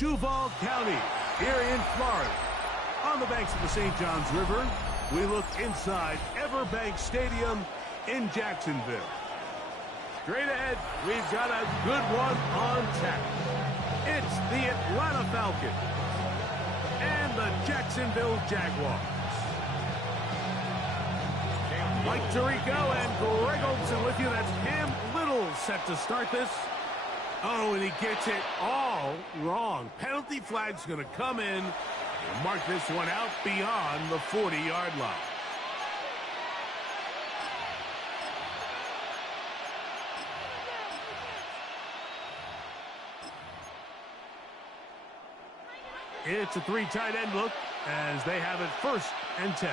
Duval County, here in Florida. On the banks of the St. Johns River, we look inside Everbank Stadium in Jacksonville. Straight ahead, we've got a good one on tap. It's the Atlanta Falcons and the Jacksonville Jaguars. Mike Tirico and Greg Olson with you. That's Cam Little set to start this. Oh, and he gets it all wrong. Penalty flag's going to come in and mark this one out beyond the 40-yard line. It's a three tight end look as they have it 1st and 10.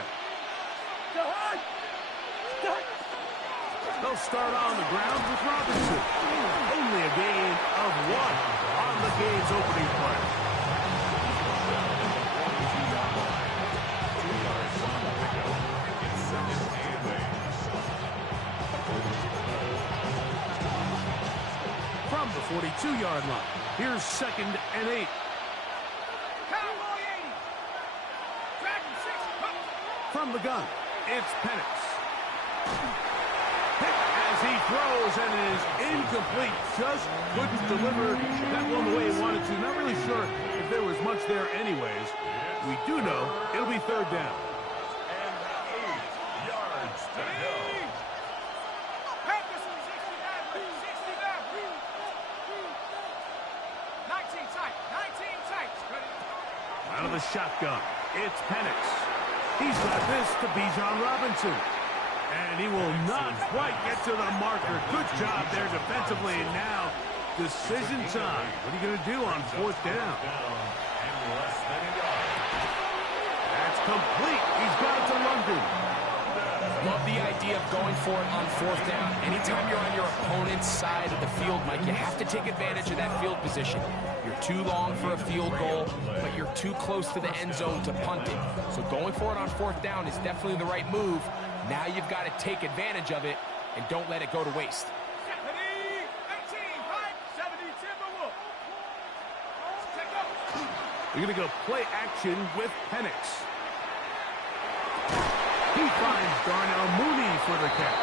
They'll start on the ground with Robinson. Only a gain of 1 on the game's opening play. From the 42-yard line, here's 2nd and 8. From the gun, it's Penix. As he throws and it is incomplete. Just couldn't deliver that one the way he wanted to. Not really sure if there was much there anyways. We do know it'll be 3rd down. And 8 yards to go. Out of the shotgun, it's Penix. He's got this to Bijan Robinson. And he will not quite get to the marker. Good job there defensively. And now, decision time. What are you going to do on 4th down? That's complete. He's got it to London. Love the idea of going for it on 4th down. Anytime you're on your opponent's side of the field, Mike, you have to take advantage of that field position. You're too long for a field goal, but you're too close to the end zone to punt it. So going for it on 4th down is definitely the right move. Now you've got to take advantage of it and don't let it go to waste. We're going to go play action with Penix. He finds Darnell Mooney for the catch.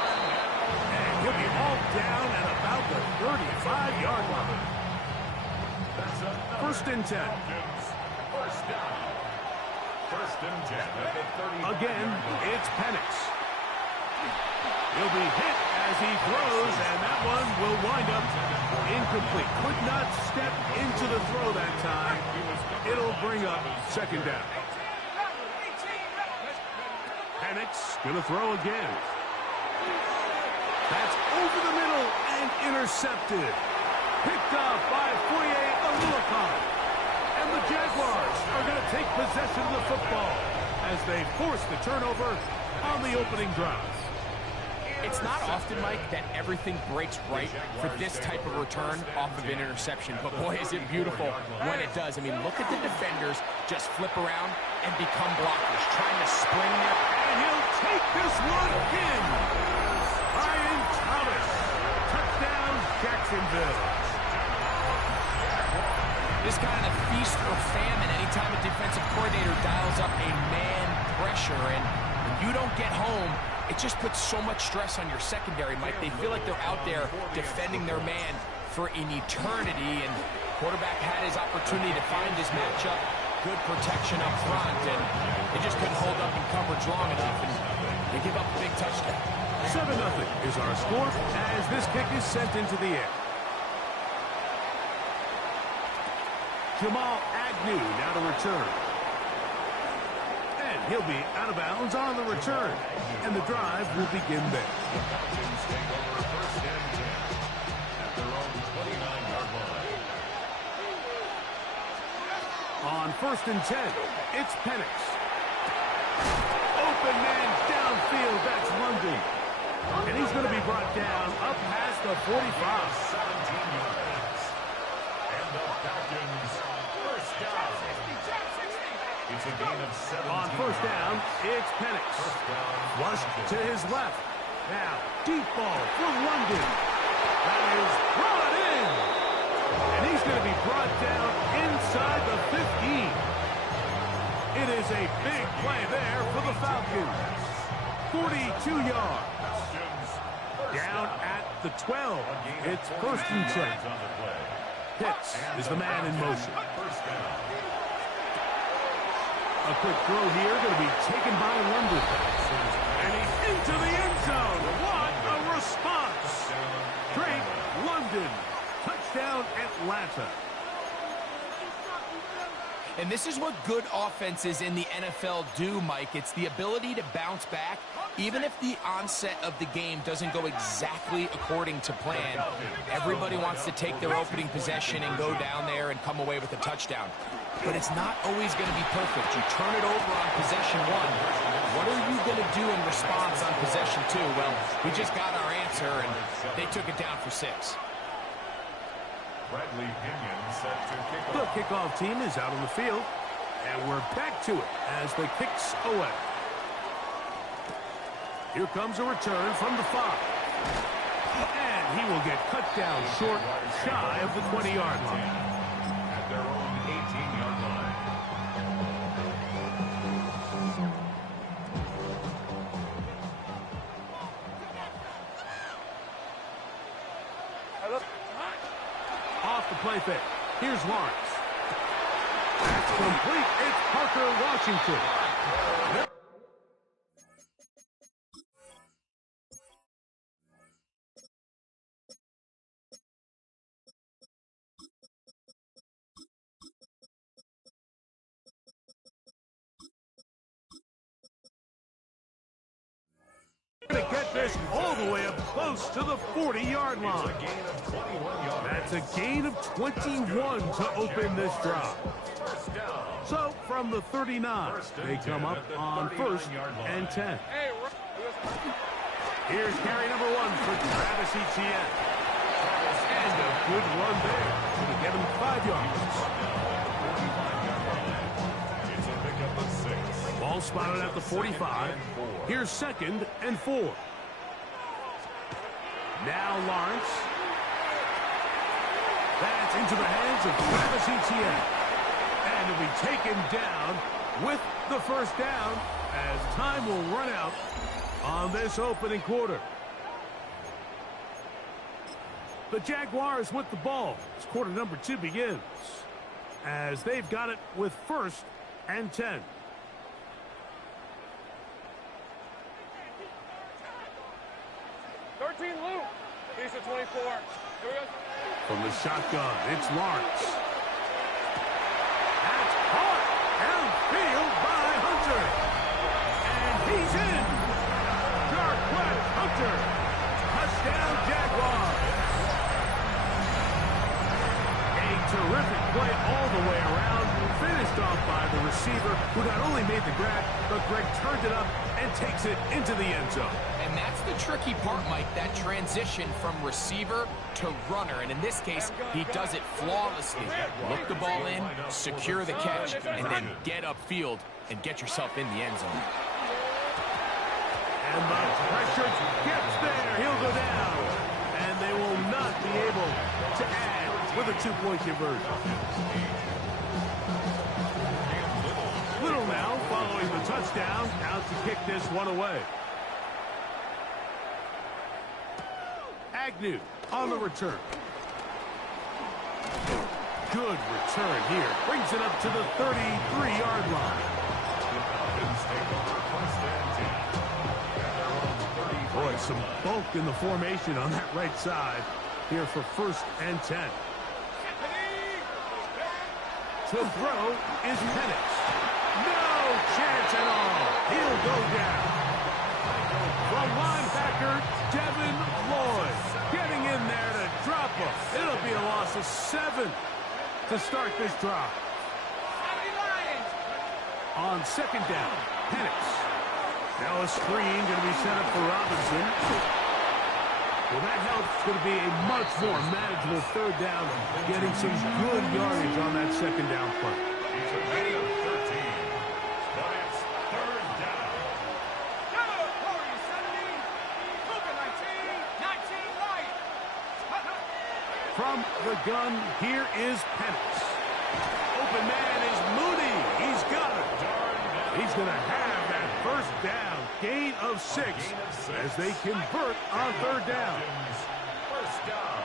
And he'll be hauled down at about the 35-yard line. 1st and 10. First and 10 at the 30. Again, it's Penix. He'll be hit as he throws, and that one will wind up incomplete. Could not step into the throw that time. It'll bring up 2nd down. Penix going to throw again. That's over the middle and intercepted. Picked up by Foye Oluokun. And the Jaguars are going to take possession of the football as they force the turnover on the opening drive. It's not often, Mike, that everything breaks right for this type of return off of an interception. But boy, is it beautiful when it does. I mean, look at the defenders just flip around and become blockers, trying to spring there. And he'll take this one in. Ryan Thomas. Touchdown, Jacksonville. This kind of feast or famine anytime a defensive coordinator dials up a man pressure. And when you don't get home, it just puts so much stress on your secondary, Mike. They feel like they're out there defending their man for an eternity, and quarterback had his opportunity to find his matchup. Good protection up front, and they just couldn't hold up in coverage long enough, and they give up a big touchdown. 7-0 is our score as this kick is sent into the air. Jamal Agnew now to return. And he'll be out of bounds on the return. And the drive will begin there. On 1st and 10, it's Penix. Open man downfield, that's London. And he's going to be brought down up past the 45. 17 yards. And the Falcons first down. It's a gain of 17. On 1st down, it's Penix. Flushed to his left. Now, deep ball for London. That is brought in. And he's going to be brought down inside the 15. It is a big play there for the Falcons. 42 yards. Down at the 12. It's 1st and 10. Pitts is the man in motion. A quick throw here, going to be taken by London. And he's into the end zone. What a response. Drake London. Touchdown Atlanta. And this is what good offenses in the NFL do, Mike. It's the ability to bounce back, even if the onset of the game doesn't go exactly according to plan. Everybody wants to take their opening possession and go down there and come away with a touchdown. But it's not always going to be perfect. You turn it over on possession 1. What are you going to do in response on possession 2? Well, we just got our answer, and they took it down for 6. The kickoff team is out on the field, and we're back to it as the kicks away. Here comes a return from the 5. And he will get cut down short, shy of the 20-yard line. At their own 18-yard line. Off the play fake. Here's Lawrence. That's complete. It's Parker Washington. To get this all the way up close to the 40-yard line. That's a gain of 21 to open this drive. So from the 39, they come up on 1st and 10. Here's carry number 1 for Travis Etienne. And a good run there to get him 5 yards. Ball spotted at the 45. Here's 2nd and 4. Now Lawrence. That's into the hands of Travis Etienne. And he'll be taken down with the 1st down as time will run out on this opening quarter. The Jaguars with the ball as quarter number 2 begins, as they've got it with 1st and 10. Piece of 24. Here we go. From the shotgun, it's Lawrence. That's caught downfield by Hunter. And he's in. Darquette Hunter. Touchdown Jaguars. A terrific play all the way around. Finished off by the receiver, who not only made the grab, but Greg turned it up and takes it into the end zone. And that's the tricky part, Mike, that transition from receiver to runner. And in this case, he does it flawlessly. Look the ball in, secure the catch, and then get upfield and get yourself in the end zone. And the pressure gets there. He'll go down. And they will not be able to add with a 2-point conversion. Little now following the touchdown, out to kick this one away. Agnew on the return. Good return here. Brings it up to the 33-yard line. Boy, some bulk in the formation on that right side here for 1st and 10. To throw is Penix. No chance at all. He'll go down. From linebacker Devin Lloyd getting in there to drop him. It'll be a loss of 7 to start this drive. On 2nd down, Penix. Now a screen going to be set up for Robinson. Well, that helps. It's going to be a much more manageable 3rd down, getting some good yardage on that 2nd down play. From the gun, here is Penix. Open man is Mooney. He's got it. He's going to have that first down. Gain of 6 as they convert on third down. First down.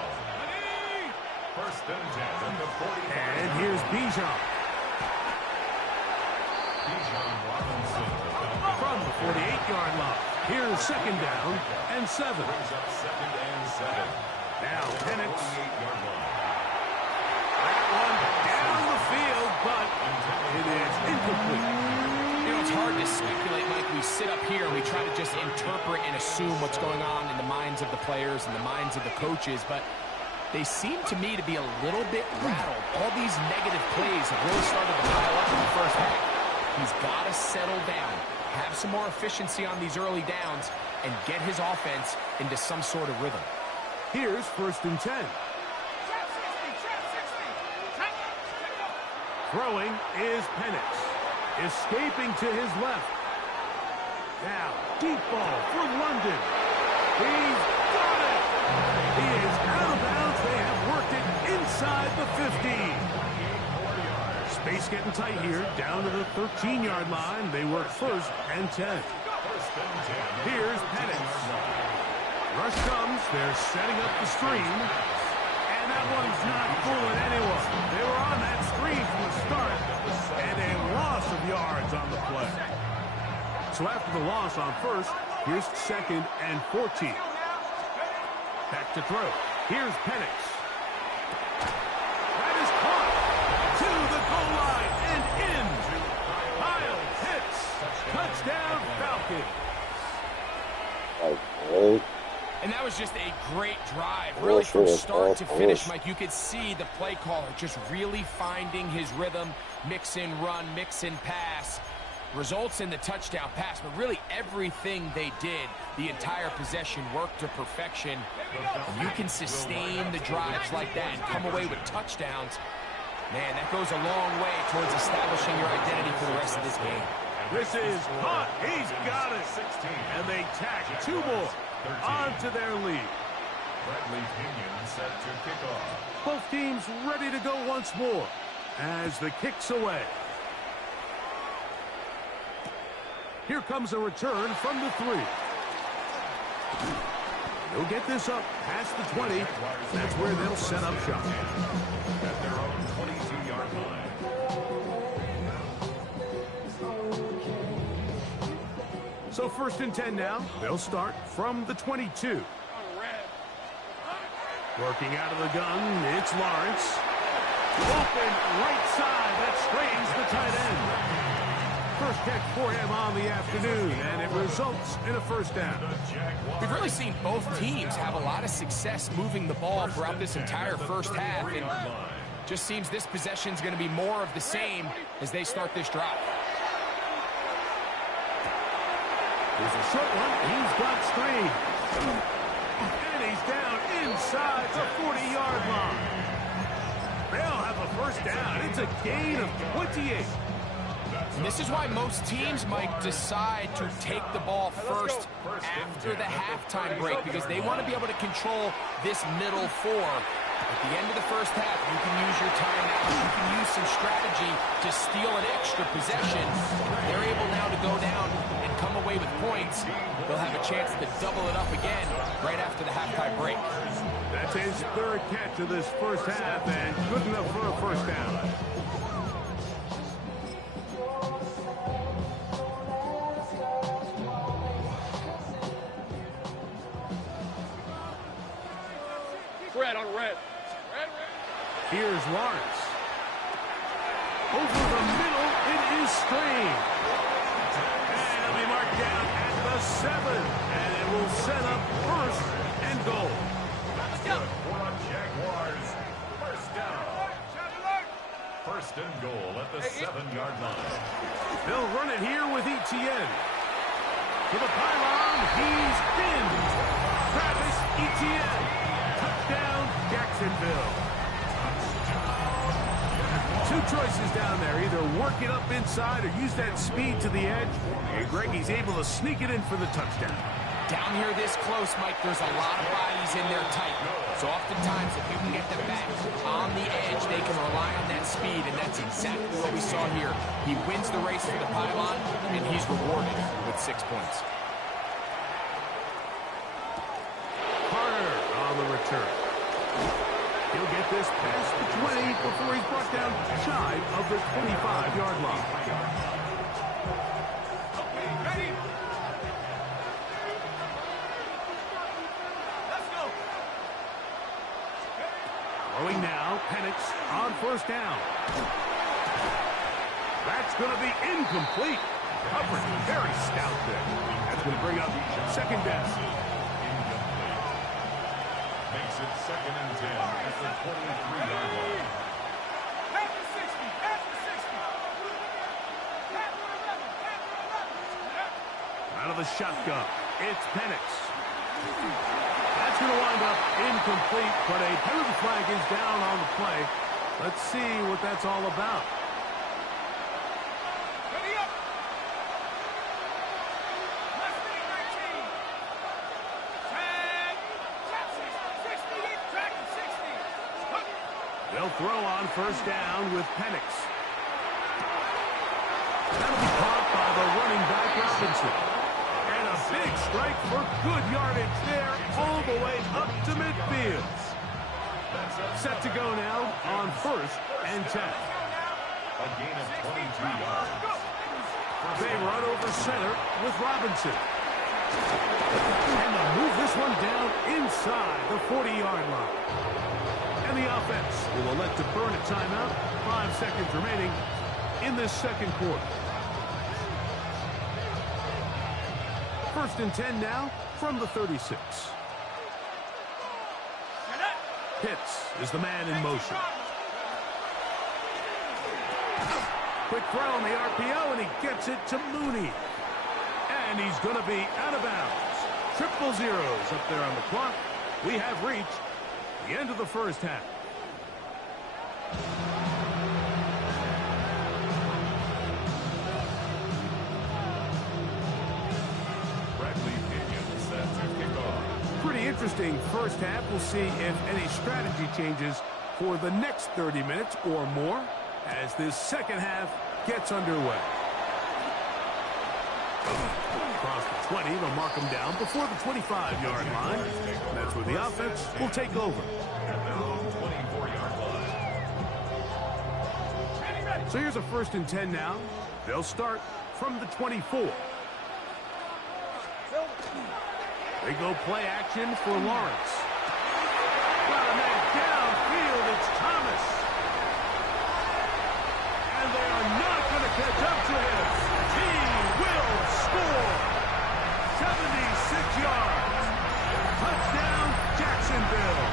First and 10 at the 45. And here's Bijan. From the 48-yard line. Here's second down and 7. Second and 7. Now Penix. That one down the field, but it is incomplete. You know, it's hard to speculate, Mike. We sit up here and we try to just interpret and assume what's going on in the minds of the players and the minds of the coaches, but they seem to me to be a little bit rattled. All these negative plays have really started to pile up in the first half. He's got to settle down, have some more efficiency on these early downs, and get his offense into some sort of rhythm. Here's first and 10. Throwing is Penix. Escaping to his left. Now, deep ball for London. He's got it. He is out of bounds. They have worked it inside the 15. Space getting tight here. Down to the 13-yard line. They work first and 10. Here's Penix. Rush comes. They're setting up the screen. And that one's not fooling anyone. They were on that screen from the start. And a loss of yards on the play. So after the loss on first, here's second and 14. Back to throw. Here's Penix. That is caught to the goal line and in. Kyle Pitts. Touchdown Falcons. And that was just a great drive, really from start to finish, Mike. You could see the play caller just really finding his rhythm, mix in run, mix in pass, results in the touchdown pass. But really everything they did, the entire possession worked to perfection. And you can sustain the drives like that and come away with touchdowns. Man, that goes a long way towards establishing your identity for the rest of this game. This is caught. He's got it. And they tack 2 more onto their lead. Bradley Pinion set to kick off. Both teams ready to go once more as the kick's away. Here comes a return from the 3. They'll get this up past the 20. That's where they'll set up shop. At their own 22-yard line. So first and 10 now. They'll start from the 22. Working out of the gun, it's Lawrence. Open right side. That strains the tight end. First catch for him on the afternoon, and it results in a first down. We've really seen both teams have a lot of success moving the ball throughout this entire first half, and just seems this possession's going to be more of the same as they start this drive. Here's a short one. He's got screen. And he's down inside the 40-yard line. They'll have a first down. It's a gain of 28. And this is why most teams might decide to take the ball first after the halftime break, because they want to be able to control this middle 4. At the end of the first half, you can use your timeout. You can use some strategy to steal an extra possession. They're able now to go down and come away with points. They'll have a chance to double it up again right after the halftime break. That's his 3rd catch of this first half, and good enough for a first down. Red on red. Here's Lawrence. Over the middle, it is Strain. And it'll be marked down at the 7. And it will set up first and goal. Let's go. Jaguars. First down. First and goal at the 7-yard line. They'll run it here with Etienne. To the pylon, he's pinned. Travis Etienne. Touchdown, Jacksonville. 2 choices down there. Either work it up inside or use that speed to the edge. And Greg, he's able to sneak it in for the touchdown. Down here this close, Mike, there's a lot of bodies in there tight. So oftentimes, if you can get them back on the edge, they can rely on that speed, and that's exactly what we saw here. He wins the race for the pylon, and he's rewarded with 6 points. Carter on the return. He'll get this past the 20 before he's brought down shy of the 25-yard line. Throwing now, Penix on first down. That's going to be incomplete. Coverage very stout there. That's going to bring up second down. Makes it 2nd and 10 at the 23-yard line. After 60, after 60. Out of the shotgun, it's Penix. That's going to wind up incomplete, but a penalty flag is down on the play. Let's see what that's all about. Ready up. Left knee 19. Tag. 60, track 60. They'll throw on first down with Penix. That'll be caught by the running back Robinson. And a big strike for good yardage there all the way up to midfield. Set to go now on first and 10. A gain of 22 yards. They run over center with Robinson. And they'll move this one down inside the 40-yard line. And the offense will elect to burn a timeout. 5 seconds remaining in this second quarter. First and 10 now from the 36. Pitts is the man in motion. Quick throw on the RPO, and he gets it to Mooney. And he's going to be out of bounds. Triple zeros up there on the clock. We have reached the end of the first half. Pretty interesting first half. We'll see if any strategy changes for the next 30 minutes or more as this second half gets underway. Across the 20, they'll mark him down before the 25-yard line. That's where the offense will take over. So here's a first and 10 now. They'll start from the 24. They go play action for Lawrence. Got a man downfield. It's Thomas. And they are not going to catch up to him. He will score. 76 yards. Touchdown, Jacksonville.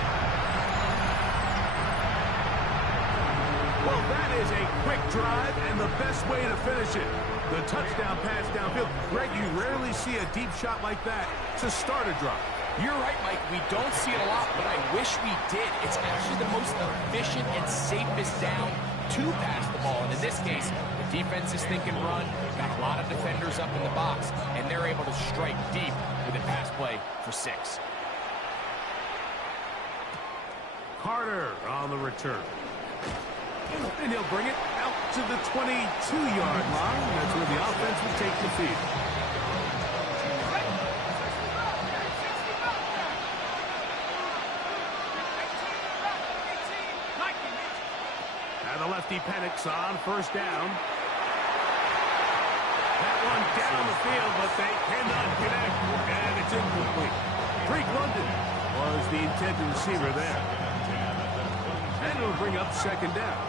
Well, that is a quick drive and the best way to finish it. The touchdown pass downfield. Greg, you rarely see a deep shot like that to start a drive. You're right, Mike. We don't see it a lot, but I wish we did. It's actually the most efficient and safest down to pass the ball. And in this case, the defense is thinking run, got a lot of defenders up in the box, and they're able to strike deep with a pass play for 6. Carter on the return. And he'll bring it out to the 22-yard line. That's where the offense will take the field. And the lefty Penix on first down. That one down the field, but they cannot connect. And it's incomplete. Drake London was the intended receiver there. And it'll bring up second down.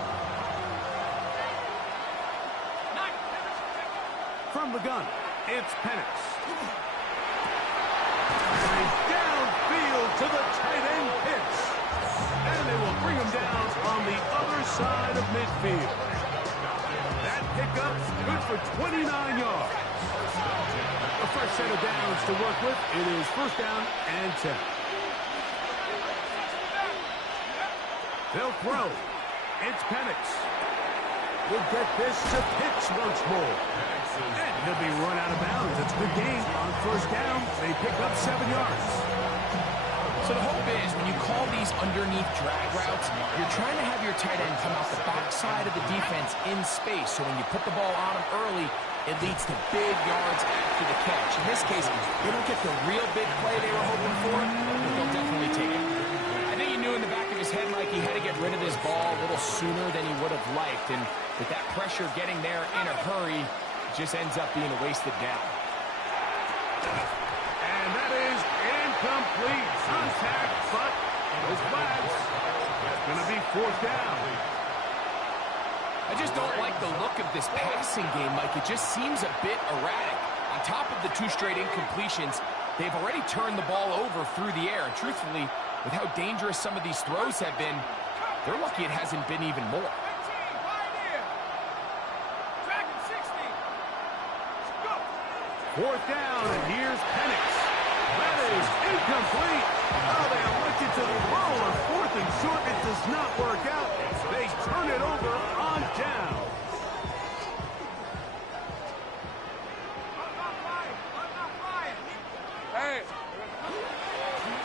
From the gun, it's Penix. And downfield to the tight end Pitts. And they will bring him down on the other side of midfield. That pickup good for 29 yards. A fresh set of downs to work with. It is first down and 10. They'll throw. It's Penix. will get this to Pitts once more. And he'll be run out of bounds. It's a good game on first down. They pick up 7 yards. So the hope is when you call these underneath drag routes, you're trying to have your tight end come out the backside of the defense in space. So when you put the ball on him early, it leads to big yards after the catch. In this case, they don't get the real big play they were hoping for, but they'll definitely take it. I think he knew in the back of his head like he had to get rid of this ball a little sooner than he would have liked. And with that pressure getting there in a hurry, it just ends up being a wasted down. And that is incomplete. Contact, but those flags. It's going to be 4th down. I just don't like the look of this passing game, Mike. It just seems a bit erratic. On top of the 2 straight incompletions, they've already turned the ball over through the air. And truthfully, with how dangerous some of these throws have been, they're lucky it hasn't been even more. 4th down, and here's Penix. That is incomplete. Oh, they elected to throw on 4th and short. It does not work out. They turn it over on down.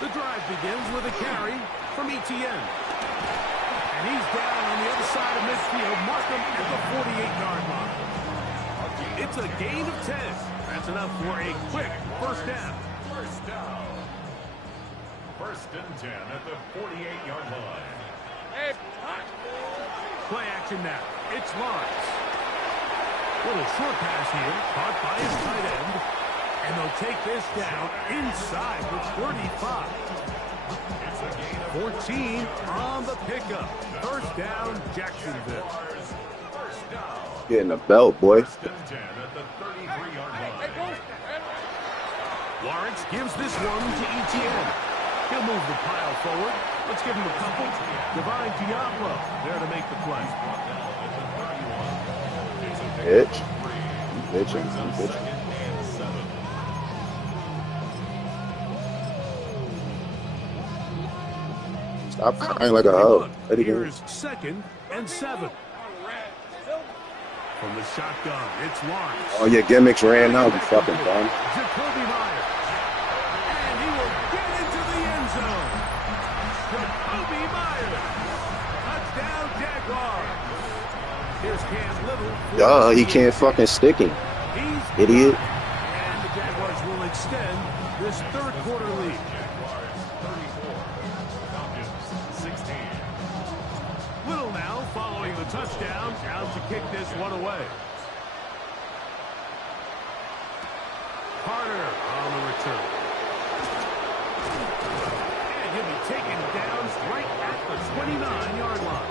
The drive begins with a carry from Etienne. And he's down on the other side of midfield. Mark him at the 48-yard line. It's a gain of 10. That's enough for a quick first down. First down. 1st and 10 at the 48-yard line. Play action now. It's Lawrence. Little short pass here, caught by his tight end. And they'll take this down inside the 35. It's a gain of 14 on the pickup. First down, Jacksonville. First down. Getting a belt, boy. 1st and 10 at the 33-yard line. Lawrence gives this one to Etienne. He'll move the pile forward. Let's give him a couple. Divine Diablo there to make the play. Pitch. Pitching. Pitching. Stop crying like a hoe. Here's 2nd and 7. From the shotgun, it's Lawrence. Oh, your gimmicks ran out, you fucking bum. Jacoby Myers. And he will get into the end zone. Jacoby Myers. Touchdown, Jaguars. Here's Cam Little. Duh, he can't fucking stick him. Idiot. And the Jaguars will extend this 3rd quarter lead. Little now following the touchdown, down to kick this one away. Carter on the return. And he'll be taken down right at the 29-yard line.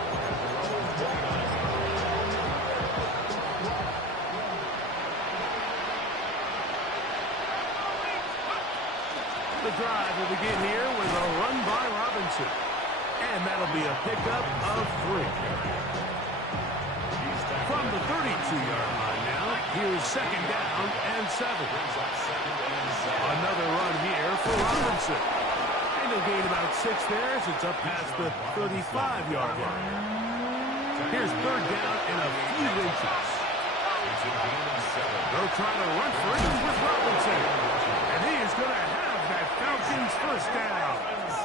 The drive will begin here with a run by Robinson. And that'll be a pickup of 3. From the 32-yard line now, here's 2nd down and 7. Another run here for Robinson. And he'll gain about 6 there as it's up past the 35-yard line. Here's 3rd down and a few inches. They'll try to run for it with Robinson. And he is going to have that Falcons first down.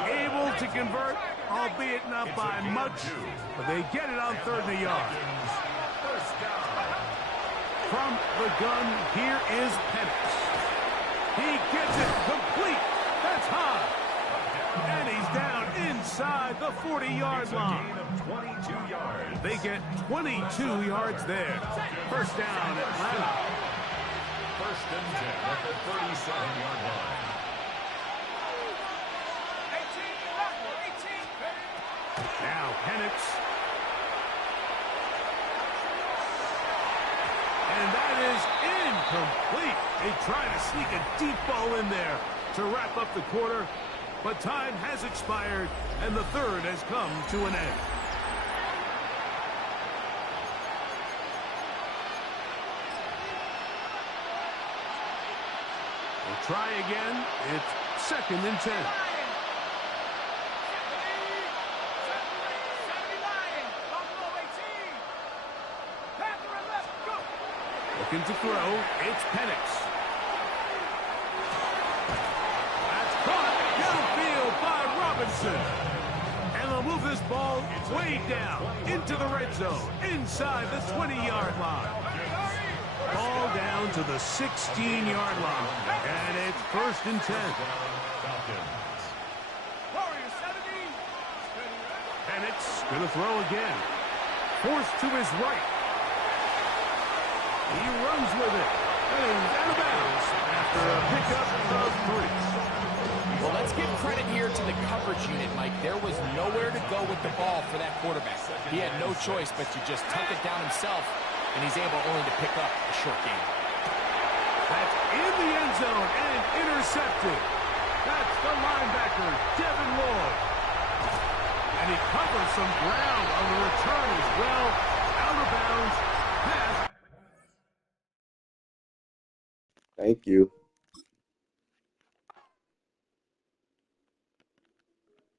Able to convert, albeit not by much, but they get it on 3rd and a yard. From the gun, here is Penix. He gets it complete. That's high. And he's down inside the 40-yard line. They get 22 yards there. First down, Atlanta. 1st and 10 at the 37-yard line. Now Penix. And that is incomplete. They try to sneak a deep ball in there to wrap up the quarter, but time has expired, and the 3rd has come to an end. We'll try again. It's 2nd and 10. Looking to throw. It's Penix. That's caught downfield by Robinson. And they'll move this ball way down into the red zone, inside the 20-yard line. Ball down to the 16-yard line. And it's 1st and 10. Penix going to throw again. Forced to his right. He runs with it. And he's out of bounds after a pickup of 3. Well, let's give credit here to the coverage unit, Mike. There was nowhere to go with the ball for that quarterback. He had no choice but to just tuck it down himself, and he's able only to pick up a short gain. That's in the end zone and intercepted. That's the linebacker, Devin Lloyd. And he covers some ground on the return as well. Out of bounds. Pass. Thank you.